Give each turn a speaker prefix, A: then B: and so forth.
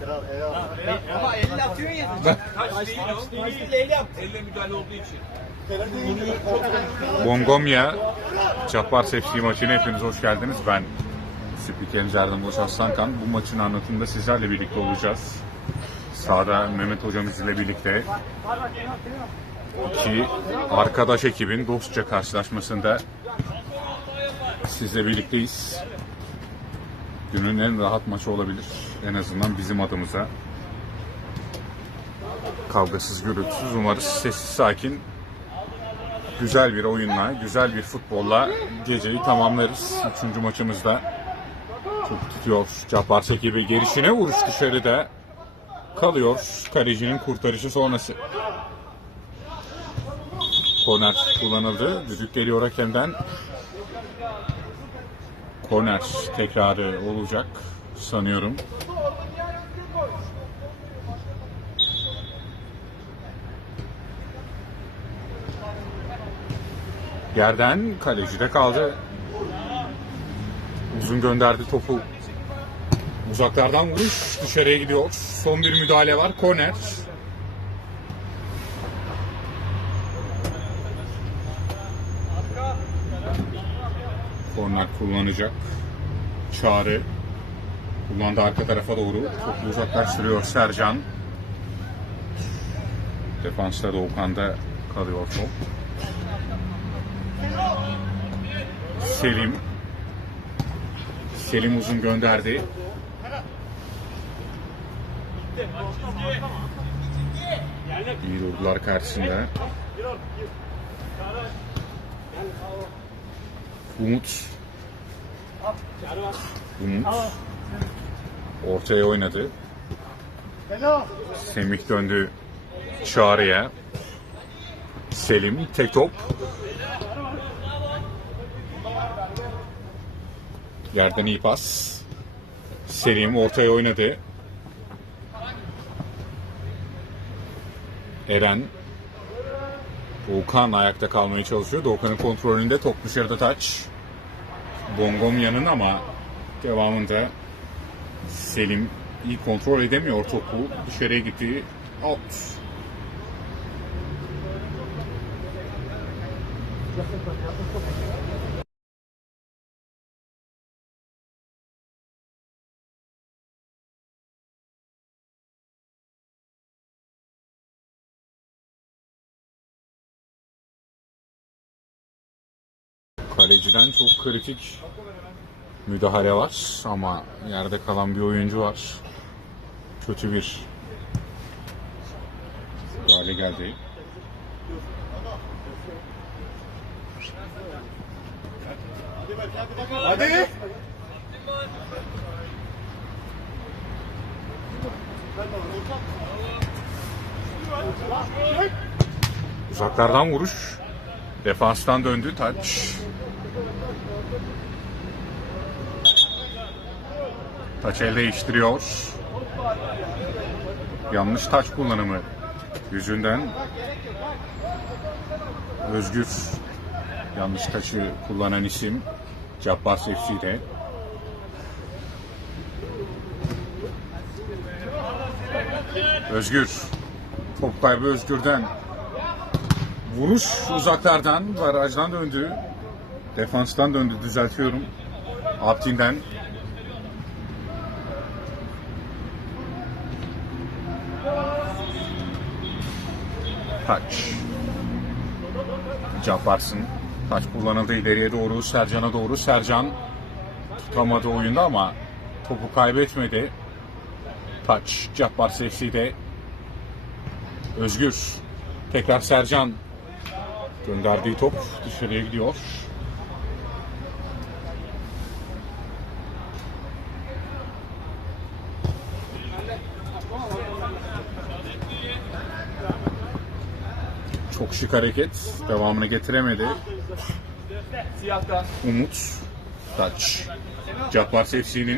A: Kral eyvallah.
B: Ama 50 atıyorsun ya. Kaç değil o? Kaç değil 50 yaptı. Elle müdahale olduğu için.
C: Bongomya Cabbar Sepsi maçına hepiniz hoş geldiniz. Ben spikerimiz Erdem Boş Aslankan. Bu maçın anlatımında sizlerle birlikte olacağız. Sağda Mehmet hocamız ile birlikte iki arkadaş ekibin dostça karşılaşmasında sizle birlikteyiz. Günün en rahat maçı olabilir. En azından bizim adımıza. Kavgasız, gürültüsüz umarız sessiz, sakin güzel bir oyunla, güzel bir futbolla geceyi tamamlarız. Üçüncü maçımızda çok tutuyor. Cabbar Sekibi gelişine vuruş dışarıda kalıyor. Kalecinin kurtarışı sonrası. Korner kullanıldı. Düdük geliyor hakemden. Korner tekrarı olacak sanıyorum. Yerden kalecide kaldı. Uzun gönderdi topu. Uzaklardan vuruş dışarıya gidiyor. Son bir müdahale var. Korner. Korner kullanacak. Çağrı. Kullandı arka tarafa doğru. Topu uzaklaştırıyor Sercan. Defansta Doğukan'da kalıyor top. Selim. Selim uzun gönderdi. İyi durdular karşısında. Umut. Umut. Ortaya oynadı. Semih döndü Çağrı'ya. Selim tek top. Yerden iyi pas. Selim ortaya oynadı. Eren. Doğukan ayakta kalmaya çalışıyor. Doğukan'ın kontrolünde top dışarıda taç. Bongomya'nın ama devamında Selim iyi kontrol edemiyor topu. Dışarıya gitti. Out. Kaleciden çok kritik müdahale var ama yerde kalan bir oyuncu var. Kötü bir müdahale geldi.
A: Hadi.
C: Uzaklardan vuruş. Defanstan döndü taç. Taç el değiştiriyor. Yanlış taç kullanımı yüzünden Özgür yanlış taçı kullanan isim Cabbar FC'de. Özgür top kaybı Özgür'den Vuruş uzaklardan, barajdan döndü. Defanstan döndü, düzeltiyorum. Abdin'den. Taç. Cabbarsın. Taç kullanıldı ileriye doğru, Sercan'a doğru. Sercan tutamadı oyunda ama topu kaybetmedi. Taç, Cabbar de Özgür. Tekrar Sercan. Gönderdiği top dışarıya gidiyor. Çok şık hareket. Devamını getiremedi. Umut. Taç. Cabbar FC'nin